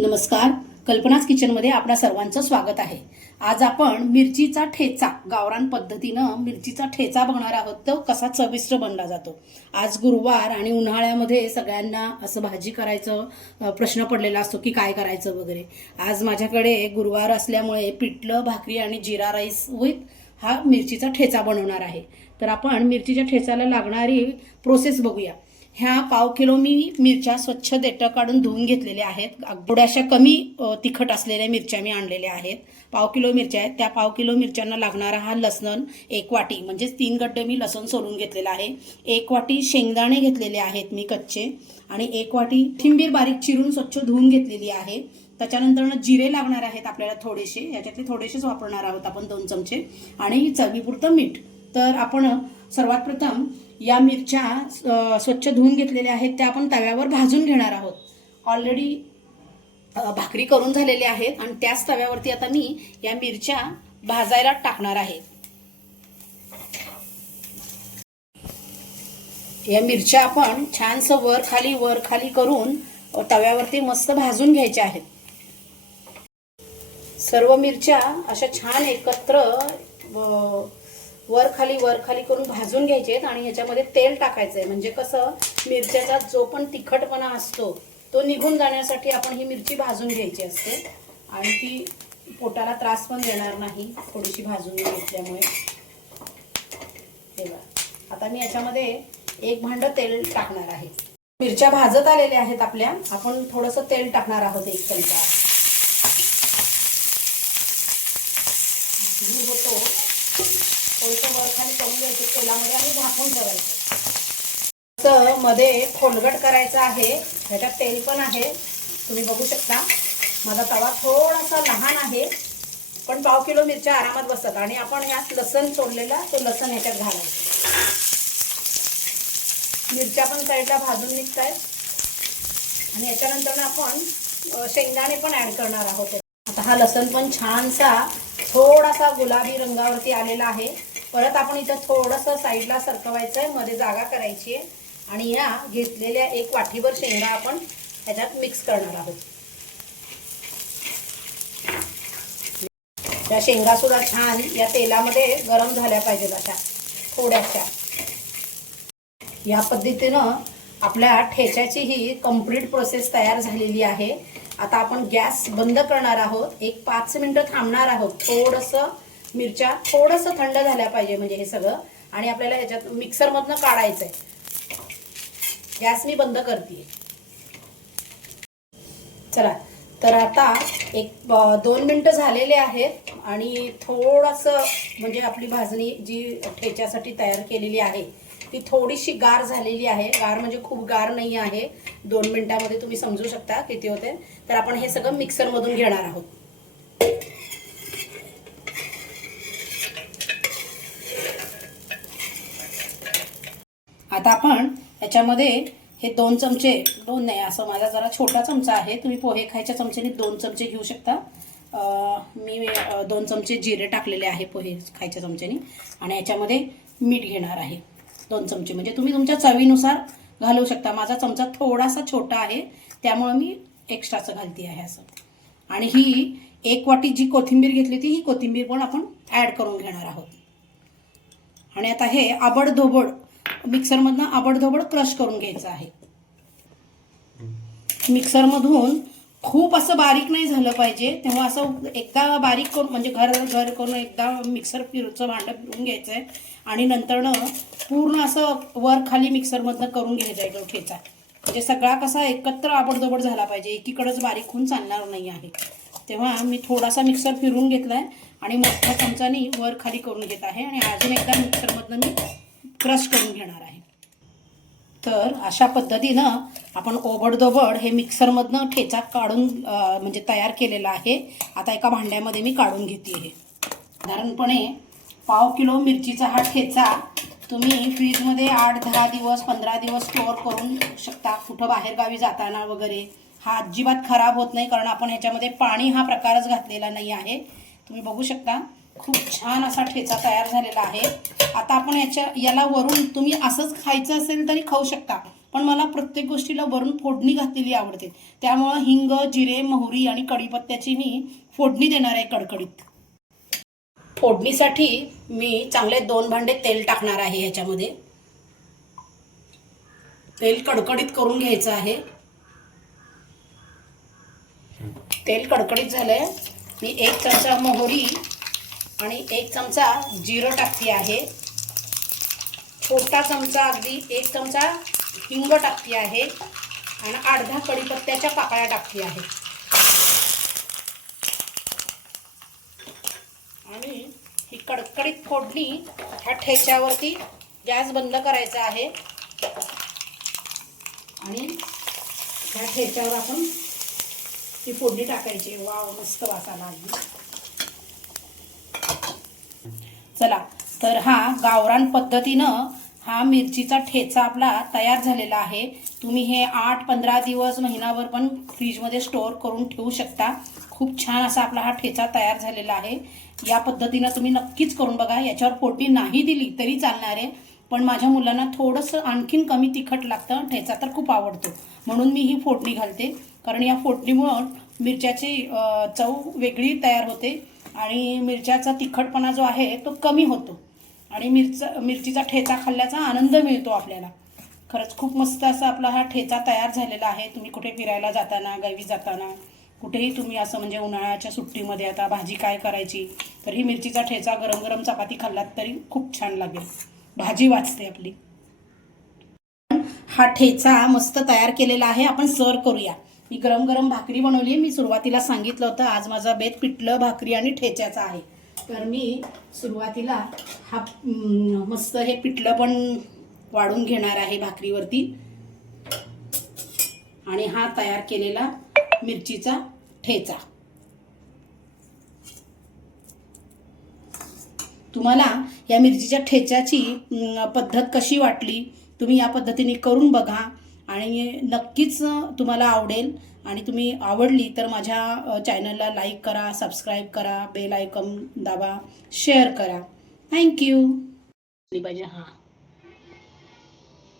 नमस्कार. कल्पनाच किचनमध्ये आपल्या सर्वांचं स्वागत आहे. आज आपण मिरचीचा ठेचा गावरान पद्धतीनं मिरचीचा ठेचा बघणार आहोत. तो कसा चविष्ट बनला जातो? आज गुरुवार आणि उन्हाळ्यामध्ये सगळ्यांना असं भाजी करायचं प्रश्न पडलेला असतो की काय करायचं वगैरे. आज माझ्याकडे गुरुवार असल्यामुळे पिठलं भाकरी आणि जिरा राईस विथ हा मिरचीचा ठेचा बनवणार आहे. तर आपण मिरचीच्या ठेचाला लागणारी प्रोसेस बघूया. ह्या पाव किलो मी मिरच्या स्वच्छ देठं काढून धुवून घेतलेल्या आहेत. थोड्याशा कमी तिखट असलेल्या मिरच्या मी आणलेल्या आहेत. पाव किलो मिरच्या आहेत. त्या पाव किलो मिरच्यांना लागणारा हा लसण एक वाटी म्हणजेच तीन गड्डे मी लसण सोलून घेतलेला आहे. एक वाटी शेंगदाणे घेतलेले आहेत मी कच्चे आणि एक वाटी थिंबीर बारीक चिरून स्वच्छ धुवून घेतलेली आहे. त्याच्यानंतर जिरे लागणार आहेत आपल्याला थोडेसे. याच्यातले थोडेसेच वापरणार आहोत आपण दोन चमचे. आणि चवीपुरतं मीठ. तर आपण सर्वात प्रथम या मिरच्या स्वच्छ धुवून घेतलेल्या आहेत त्या आपण तव्यावर भाजून घेणार आहोत. ऑलरेडी भाकरी करून झालेल्या आहेत आणि त्याच तव्यावरती आता मी या मिरच्या भाजायला टाकणार आहे. या मिरच्या आपण छानसं वर खाली वर खाली करून तव्यावरती मस्त भाजून घ्यायच्या आहेत. सर्व मिरच्या अशा छान एकत्र वर खाली वर खाली करून भाजून घ्यायचे आहेत आणि ह्याच्यामध्ये तेल टाकायचं आहे म्हणजे कसं मिरच्याचा जो पण तिखटपणा असतो तो निघून जाण्यासाठी आपण ही मिरची भाजून घ्यायची असते. आणि ती पोटाला त्रास पण देणार नाही थोडीशी भाजून घेतल्यामुळे. हे आता मी याच्यामध्ये एक भांड तेल टाकणार आहे. मिरच्या भाजत आलेल्या आहेत आपल्या. आपण थोडंसं तेल टाकणार आहोत एक चमचा. होतो. थोडंसं वरखाली करून घ्यायचं तेलामध्ये आणि झाकून ठेवायचं. असं मध्ये खोलगट करायचं आहे. ह्याच्यात तेल पण आहे. तुम्ही बघू शकता. माझा तवा थोडासा लहान आहे पण पाव किलो मिरच्या आरामात बसतात. आणि आपण ह्यात लसण सोडलेला तो लसण ह्याच्यात घालायचं. मिरच्या पण साईडला भाजून निघत आहेत आणि याच्यानंतर आपण शेंगदाणे पण ऍड करणार आहोत. आता हा लसण पण छानसा थोडासा गुलाबी रंगावरती आलेला आहे. परत आपण इथं थोडंसं साईडला सरकवायचं आहे मध्ये जागा करायची आहे. आणि या घेतलेल्या एक वाटीभर शेंगा आपण ह्याच्यात मिक्स करणार आहोत. त्या शेंगा सुद्धा छान या तेलामध्ये गरम झाल्या पाहिजेत अशा थोड्याशा. या पद्धतीनं आपल्या ठेच्याची ही कंप्लीट प्रोसेस तयार झालेली आहे. आता आपण गॅस बंद करणार आहोत. एक पाच मिनिटं थांबणार आहोत. थोडंसं मिरच्या थोडंसं थंड झाल्या पाहिजे म्हणजे हे सगळं. आणि आपल्याला ह्याच्यात मिक्सरमधनं काढायचं आहे गॅस मी बंद करते चला तर आता एक दोन मिनटं झालेले आहेत आणि थोडंसं म्हणजे आपली भाजणी जी ठेच्यासाठी तयार केलेली आहे ती थोडीशी गार झालेली आहे. गार म्हणजे खूप गार नाही आहे. दोन मिनटामध्ये तुम्ही समजू शकता किती होते. तर आपण हे सगळं मिक्सरमधून घेणार आहोत. आता आपण याच्यामध्ये हे दोन चमचे दोन नाही असं माझा जरा छोटा चमचा आहे तुम्ही पोहे खायच्या चमच्याने दोन चमचे घेऊ शकता. मी दोन चमचे जिरे टाकलेले आहे पोहे खायच्या चमच्याने आणि याच्यामध्ये मीठ घेणार आहे. दोन चमचे म्हणजे तुम्ही तुमच्या चवीनुसार घालवू शकता. माझा चमचा थोडासा छोटा आहे त्यामुळं मी एक्स्ट्राचं घालते आहे असं. आणि ही एक वाटी जी कोथिंबीर घेतली होती ही कोथिंबीर पण आपण ॲड करून घेणार आहोत. आणि आता हे आबडधोबड मिक्सरमधनं आबडधोबड क्रश करून घ्यायचं आहे. मिक्सरमधून खूप असं बारीक नाही झालं पाहिजे. तेव्हा असं एकदा बारीक करून म्हणजे घर घर करून एकदा मिक्सर फिरूचं भांडं फिरून घ्यायचं आहे आणि नंतरनं पूर्ण असं वर खाली मिक्सरमधनं करून घ्यायचं आहे तो म्हणजे सगळा कसा एकत्र आबडधोबड झाला पाहिजे. एकीकडंच बारीक होऊन चालणार नाही आहे. तेव्हा मी थोडासा मिक्सर फिरून घेतला आहे आणि मोठ्या चमचानी वर खाली करून घेत आहे. आणि अजून एकदा मिक्सरमधनं मी क्रश करून घेणार आहे. तर अशा पद्धतीनं आपण ओबडधोबड हे मिक्सरमधनं ठेचा काढून म्हणजे तयार केलेला आहे. आता एका भांड्यामध्ये मी काढून घेते हे साधारणपणे पाव किलो मिरचीचा हा ठेचा तुम्ही फ्रीजमध्ये आठ दहा दिवस पंधरा दिवस स्टोअर करून शकता. कुठं बाहेरगावी जाताना वगैरे. हा अजिबात खराब होत नाही कारण आपण ह्याच्यामध्ये पाणी हा प्रकारच घातलेला नाही आहे. तुम्ही बघू शकता. खूप छान असा ठेचा तयार झालेला आहे. आता आपण याच्या याला वरून तुम्ही असंच खायचं असेल तरी खाऊ शकता. पण मला प्रत्येक गोष्टीला वरून फोडणी घातलेली आवडते. त्यामुळं हिंग जिरे मोहरी आणि कढीपत्त्याची मी फोडणी देणार आहे कडकडीत. फोडणीसाठी मी चांगले दोन भांडे तेल टाकणार आहे ह्याच्यामध्ये. तेल कडकडीत करून घ्यायचं आहे. तेल कडकडीत झालंय. मी एक चमचा मोहरी आणि एक चमचा जिरं टाकते आहे. छोटा चमचा अगदी एक चमचा हिंग टाकते आहे. आणि अर्धा कढीपत्त्याच्या पाकळ्या टाकते आहे. आणि ही कडकडीत फोडणी ह्या ठेच्यावरती गॅस बंद करायचा आहे. आणि ह्या ठेच्यावर आपण ती फोडणी टाकायची. वाव मस्त वासाला आली चला. तर हा गावरान पद्धतीनं हा मिरचीचा ठेचा आपला तयार झालेला आहे. तुम्ही हे आठ पंधरा दिवस महिनाभर पण फ्रीजमध्ये स्टोअर करून ठेवू शकता. खूप छान असा आपला हा ठेचा तयार झालेला आहे. या पद्धतीनं तुम्ही नक्कीच करून बघा. याच्यावर फोडणी नाही दिली तरी चालणार आहे. पण माझ्या मुलांना थोडंसं आणखीन कमी तिखट लागतं. ठेचा तर खूप आवडतो. म्हणून मी ही फोडणी घालते. कारण या फोडणीमुळं मिरच्याची चव वेगळी तयार होते. आणि मिरच्याचा तिखटपणा जो आहे तो कमी होतो. आणि मिरचा मिरचीचा ठेचा खाल्ल्याचा आनंद मिळतो आपल्याला. खरंच खूप मस्त असा आपला हा ठेचा तयार झालेला आहे. तुम्ही कुठे फिरायला जाताना गावी जाताना कुठेही तुम्ही असं म्हणजे उन्हाळ्याच्या सुट्टीमध्ये आता भाजी काय करायची तर ही मिरचीचा ठेचा गरम गरम चपाती खाल्लात तरी खूप छान लागेल. भाजी वाचते आपली. हा ठेचा मस्त तयार केलेला आहे. आपण सर करूया. मी गरम गरम भाकरी बनवली मी सुरुवातीला सांगितलं होतं आज माझा बेत पिठलं भाकरी आणि ठेच्याचा आहे. तर मी सुरुवातीला हा मस्त हे पिठलं पण वाढून घेणार आहे भाकरीवरती. आणि हा तयार केलेला मिरचीचा ठेचा. तुम्हाला या मिरचीच्या ठेच्याची पद्धत कशी वाटली? तुम्ही या पद्धतीने करून बघा. आणि नक्कीच तुम्हाला आवडेल. आणि तुम्ही आवडली तर माझ्या चॅनलला लाईक करा सबस्क्राईब करा बेल आयकॉन दाबा शेअर करा. थँक्यू पाहिजे हां.